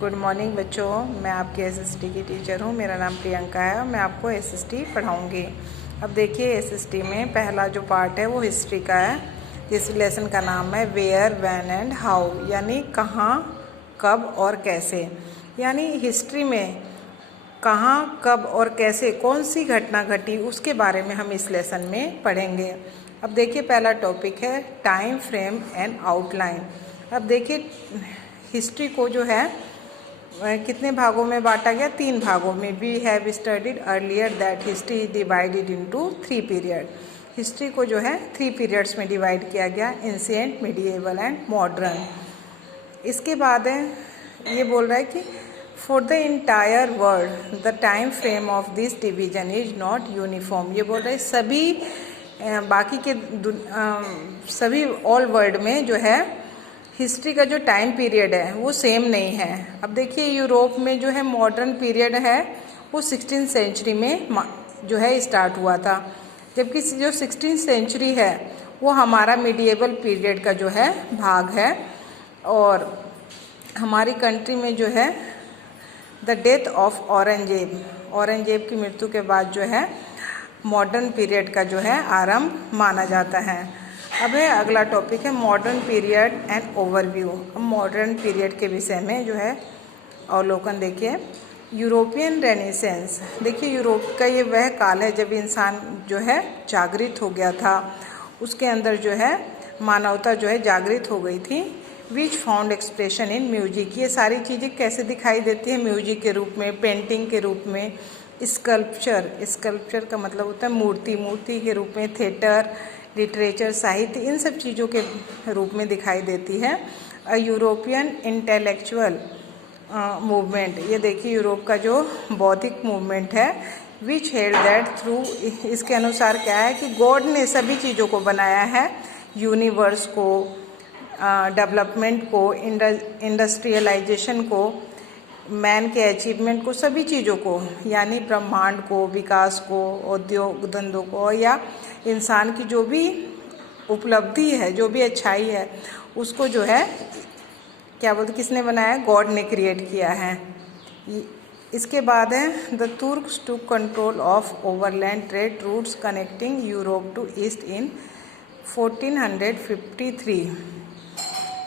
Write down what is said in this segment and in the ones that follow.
Good morning बच्चों, मैं आपकी एसएसटी की टीचर हूँ। मेरा नाम प्रियंका है और मैं आपको एसएसटी पढ़ाऊँगी। अब देखिए, एसएसटी में पहला जो पार्ट है वो हिस्ट्री का है। इस लेसन का नाम है वेयर, व्हेन एंड हाउ, यानी कहाँ, कब और कैसे। यानी हिस्ट्री में कहाँ, कब और कैसे कौन सी घटना घटी उसके बारे में हम इस लेसन में पढ़ेंगे। अब देखिए, पहला टॉपिक है टाइम फ्रेम एंड आउटलाइन। अब देखिए, हिस्ट्री को जो है कितने भागों में बांटा गया? 3 भागों में। We have studied earlier that history is divided into 3 period. History को जो है 3 पीरियड्स में डिवाइड किया गया, एंशिएंट, मिडिएवल एंड मॉडर्न। इसके बाद है ये बोल रहा है कि for the entire world the time frame of this division is not uniform. ये बोल रहे हैं सभी बाकी के सभी ऑल वर्ल्ड में जो है हिस्ट्री का जो टाइम पीरियड है वो सेम नहीं है। अब देखिए, यूरोप में जो है मॉडर्न पीरियड है वो 16th सेंचुरी में जो है स्टार्ट हुआ था, जबकि जो 16th सेंचुरी है वो हमारा मिडिएवल पीरियड का जो है भाग है। और हमारी कंट्री में जो है द डेथ ऑफ औरंगजेब की मृत्यु के बाद जो है मॉडर्न पीरियड का जो है आरंभ माना जाता है। अब है अगला टॉपिक है मॉडर्न पीरियड एंड ओवरव्यू। अब मॉडर्न पीरियड के विषय में जो है अवलोकन देखिए। यूरोपियन रेनेसेंस, देखिए यूरोप का ये वह काल है जब इंसान जो है जागृत हो गया था, उसके अंदर जो है मानवता जो है जागृत हो गई थी। विच फाउंड एक्सप्रेशन इन म्यूजिक, ये सारी चीज़ें कैसे दिखाई देती है? म्यूजिक के रूप में, पेंटिंग के रूप में, स्कल्पचर का मतलब होता है मूर्ति के रूप में, थिएटर, लिटरेचर, साहित्य, इन सब चीज़ों के रूप में दिखाई देती है। यूरोपियन इंटेलेक्चुअल मूवमेंट, ये देखिए यूरोप का जो बौद्धिक मूवमेंट है। विच हेल्ड दैट थ्रू, इसके अनुसार क्या है कि गॉड ने सभी चीज़ों को बनाया है, यूनिवर्स को, डेवलपमेंट को, इंडस्ट्रियलाइजेशन को, मैन के अचीवमेंट को, सभी चीज़ों को, यानी ब्रह्मांड को, विकास को, उद्योग धंधों को, या इंसान की जो भी उपलब्धि है, जो भी अच्छाई है, उसको जो है क्या बोलते, किसने बनाया? गॉड ने क्रिएट किया है। इसके बाद है the Turks to control of overland trade routes connecting Europe to east in 1453।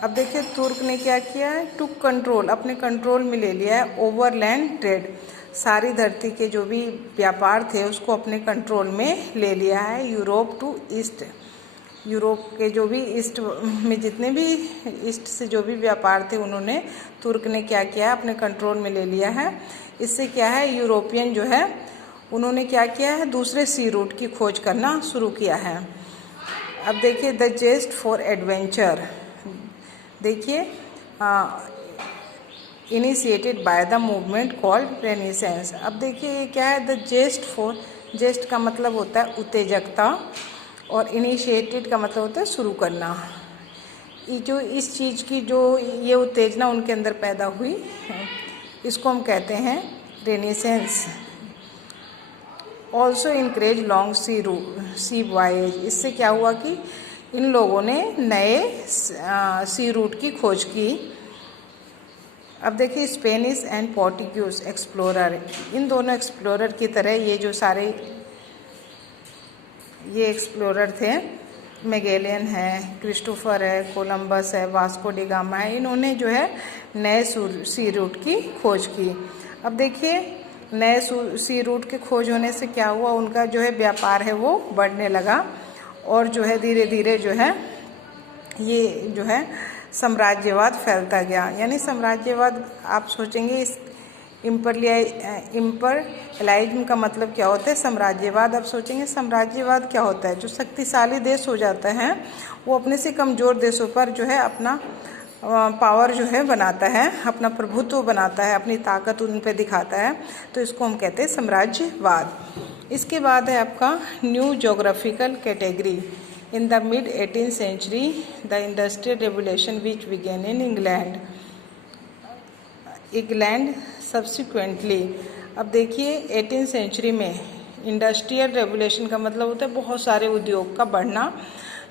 अब देखिए, तुर्क ने क्या किया है? टू कंट्रोल, अपने कंट्रोल में ले लिया है ओवरलैंड ट्रेड, सारी धरती के जो भी व्यापार थे उसको अपने कंट्रोल में ले लिया है। यूरोप टू ईस्ट, यूरोप के जो भी ईस्ट में जितने भी ईस्ट से जो भी व्यापार थे उन्होंने, तुर्क ने क्या किया है? अपने कंट्रोल में ले लिया है। इससे क्या है, यूरोपियन जो है उन्होंने क्या किया है? दूसरे सी रूट की खोज करना शुरू किया है। अब देखिए, द जेस्ट फॉर एडवेंचर, देखिए initiated by the movement called renaissance. अब देखिए ये क्या है? द जेस्ट का मतलब होता है उत्तेजकता, और इनिशिएटेड का मतलब होता है शुरू करना। ये जो इस चीज़ की जो ये उत्तेजना उनके अंदर पैदा हुई, इसको हम कहते हैं रेनेसेंस। ऑल्सो इनकरेज लॉन्ग सी वॉयेज, इससे क्या हुआ कि इन लोगों ने नए सी रूट की खोज की। अब देखिए, स्पेनिश एंड पोर्टुगीज एक्सप्लोरर, इन दोनों एक्सप्लोरर की तरह ये जो सारे ये एक्सप्लोरर थे, मैगेलियन है, क्रिस्टोफर है, कोलंबस है, वास्को डी गामा है, इन्होंने जो है नए सी रूट की खोज की। अब देखिए, नए सी रूट की खोज होने से क्या हुआ? उनका जो है व्यापार है वो बढ़ने लगा, और जो है धीरे धीरे जो है ये जो है साम्राज्यवाद फैलता गया। यानी साम्राज्यवाद, आप सोचेंगे इस इम्परलाइज्म का मतलब क्या होता है? साम्राज्यवाद। आप सोचेंगे साम्राज्यवाद क्या होता है? जो शक्तिशाली देश हो जाते हैं वो अपने से कमज़ोर देशों पर जो है अपना पावर जो है बनाता है, अपना प्रभुत्व बनाता है, अपनी ताकत उन पे दिखाता है, तो इसको हम कहते हैं साम्राज्यवाद। इसके बाद है आपका new geographical category. In the mid 18th century the industrial revolution which began in England subsequently. अब देखिए, 18th सेंचुरी में इंडस्ट्रियल रेवोल्यूशन का मतलब होता है बहुत सारे उद्योग का बढ़ना,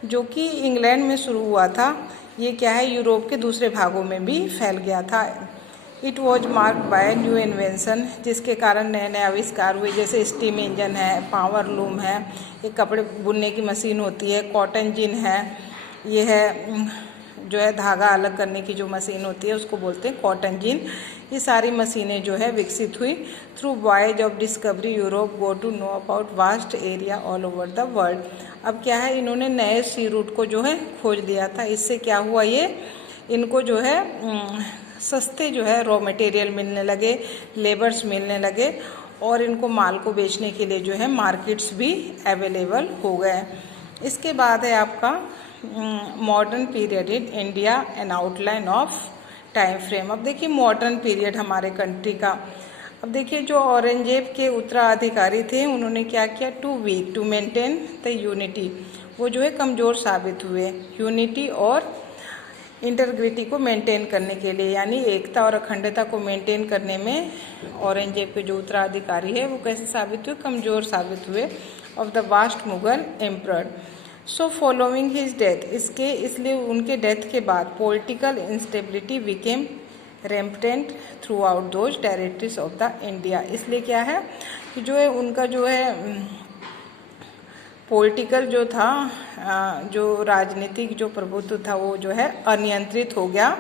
जो कि इंग्लैंड में शुरू हुआ था। ये क्या है? यूरोप के दूसरे भागों में भी फैल गया था। It was marked by new invention, जिसके कारण नए नए आविष्कार हुए, जैसे स्टीम इंजन है, पावर लूम है, एक कपड़े बुनने की मशीन होती है, कॉटन जिन है, ये है जो है धागा अलग करने की जो मशीन होती है उसको बोलते हैं कॉटन जिन। ये सारी मशीनें जो है विकसित हुई through voyage of discovery Europe go to know about vast area all over the world. अब क्या है, इन्होंने नए सी रूट को जो है खोज लिया था। इससे क्या हुआ, ये इनको जो है सस्ते जो है रॉ मटेरियल मिलने लगे, लेबर्स मिलने लगे, और इनको माल को बेचने के लिए जो है मार्केट्स भी अवेलेबल हो गए। इसके बाद है आपका modern period in India N outline of time frame. अब देखिए मॉडर्न पीरियड हमारे कंट्री का। अब देखिए जो औरंगजेब के उत्तराधिकारी थे उन्होंने क्या किया, too weak to maintain the unity, वो जो है कमज़ोर साबित हुए यूनिटी और इंटीग्रिटी को मेंटेन करने के लिए, यानी एकता और अखंडता को मेंटेन करने में औरंगजेब के जो उत्तराधिकारी है वो कैसे साबित हुए, कमज़ोर साबित हुए of the vast Mughal emperor. So following his death, इसलिए उनके डेथ के बाद political instability became rampant throughout those territories of the India. इसलिए क्या है कि जो है उनका जो है पॉलिटिकल जो था, जो राजनीतिक जो प्रभुत्व था वो जो है अनियंत्रित हो गया।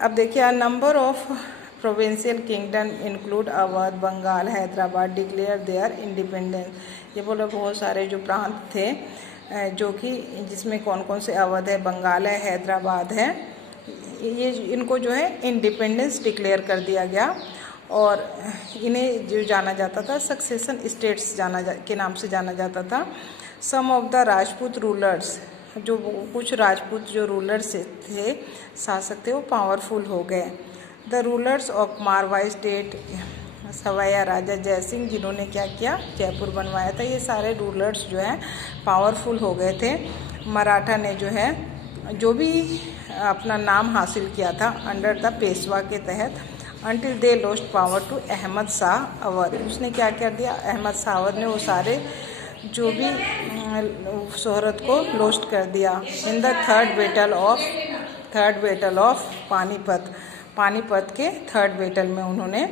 अब देखिए number of provincial kingdom include Awadh, Bengal, Hyderabad declare their independence. ये बोले बहुत सारे जो प्रांत थे जो कि जिसमें कौन कौन से अवध है, बंगाल है, हैदराबाद है, ये इनको जो है इंडिपेंडेंस डिक्लेयर कर दिया गया। और इन्हें जो जाना जाता था सक्सेशन स्टेट्स के नाम से जाना जाता था। सम ऑफ द राजपूत रूलर्स, जो कुछ राजपूत जो रूलर्स थे, शासक थे, वो पावरफुल हो गए। The rulers of Marwari state, Sawai Raja Jai Singh जिन्होंने क्या किया, जयपुर बनवाया था, ये सारे रूलर्स जो हैं पावरफुल हो गए थे। मराठा ने जो है जो भी अपना नाम हासिल किया था अंडर द पेशवा के तहत, until they lost power to Ahmad Shah Awadh. उसने क्या कर दिया, अहमद शाह अवध ने वो सारे जो भी शोहरत को लॉस्ट कर दिया। In the third battle of Panipat के थर्ड बैटल में उन्होंने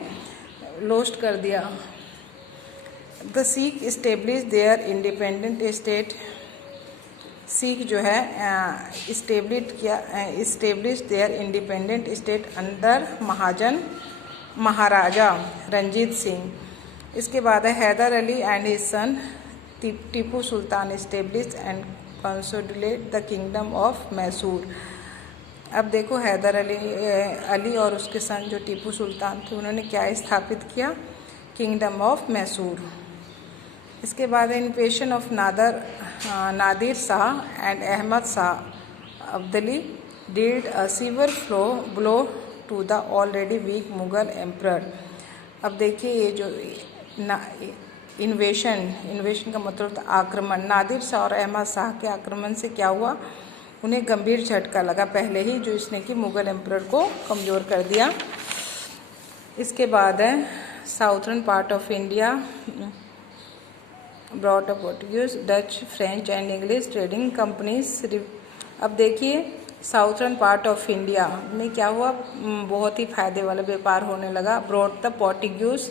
लॉस्ट कर दिया। The Sikh establish their independent state, Sikh जो है establish their independent state under Maharaja Ranjit Singh. इसके बाद है Hyder Ali and his son Tipu Sultan establish and consolidate the kingdom of Mysore. अब देखो हैदर अली और उसके सन जो टीपू सुल्तान थे उन्होंने क्या स्थापित किया, किंगडम ऑफ मैसूर। इसके बाद invasion of Nadir Shah and Ahmad Shah Abdali dealt a severe blow to the already weak Mughal emperor. अब देखिए ये जो इन्वेशन का मतलब था आक्रमण। नादिर शाह और अहमद शाह के आक्रमण से क्या हुआ, उन्हें गंभीर झटका लगा पहले ही, जो इसने कि मुगल एम्परर को कमज़ोर कर दिया। इसके बाद है southern part of India brought up Portuguese, Dutch, French and English trading companies. अब देखिए साउथर्न पार्ट ऑफ इंडिया में क्या हुआ, बहुत ही फायदे वाला व्यापार होने लगा। ब्रॉट द पोर्टुगीज,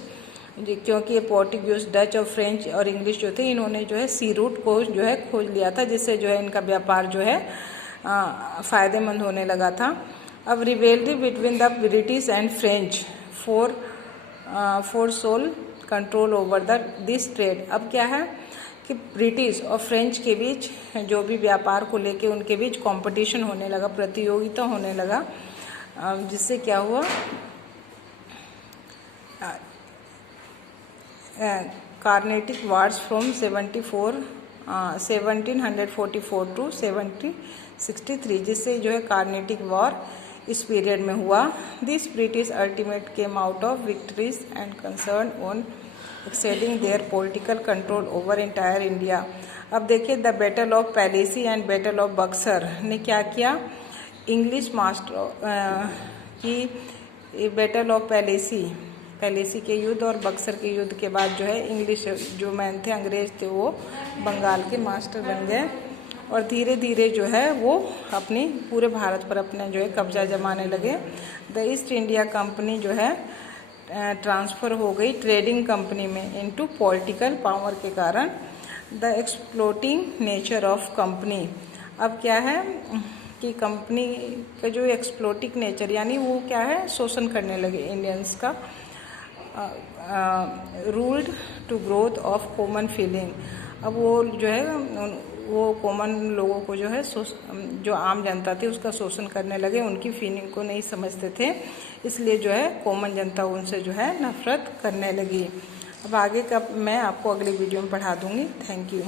क्योंकि ये पोर्टुगीज, डच और फ्रेंच और इंग्लिश जो थे इन्होंने जो है सी रूट को जो है खोज लिया था, जिससे जो है इनका व्यापार जो है फ़ायदेमंद होने लगा था। अब rivalry between the British and French for sole control over this trade. अब क्या है कि ब्रिटिश और फ्रेंच के बीच जो भी व्यापार को लेके उनके बीच कंपटीशन होने लगा, प्रतियोगिता होने लगा, जिससे क्या हुआ, कार्नेटिक वार्स फ्रॉम 1744 टू 1763, जिससे जो है कार्नेटिक वॉर इस पीरियड में हुआ। This British ultimate came out of victories and concern on extending their political control over entire India. अब देखिए the battle of Plassey and battle of Buxar ने क्या किया, इंग्लिश मास्टर की बैटल ऑफ पैलेसी के युद्ध और बक्सर के युद्ध के बाद जो है इंग्लिश जो मैन थे, अंग्रेज थे, वो बंगाल के मास्टर बन गए और धीरे धीरे जो है वो अपनी पूरे भारत पर अपने जो है कब्जा जमाने लगे। द ईस्ट इंडिया कंपनी जो है ट्रांसफ़र हो गई ट्रेडिंग कंपनी में इनटू पॉलिटिकल पावर के कारण। The exploiting nature of company, अब क्या है कि कंपनी का जो एक्सप्लोटिंग नेचर यानी वो क्या है शोषण करने लगे इंडियंस का। Ruled to growth of common feeling, अब वो जो है वो कॉमन लोगों को जो है जो आम जनता थी उसका शोषण करने लगे, उनकी फीलिंग को नहीं समझते थे, इसलिए जो है कॉमन जनता उनसे जो है नफरत करने लगी। अब आगे का मैं आपको अगली वीडियो में पढ़ा दूँगी। Thank you.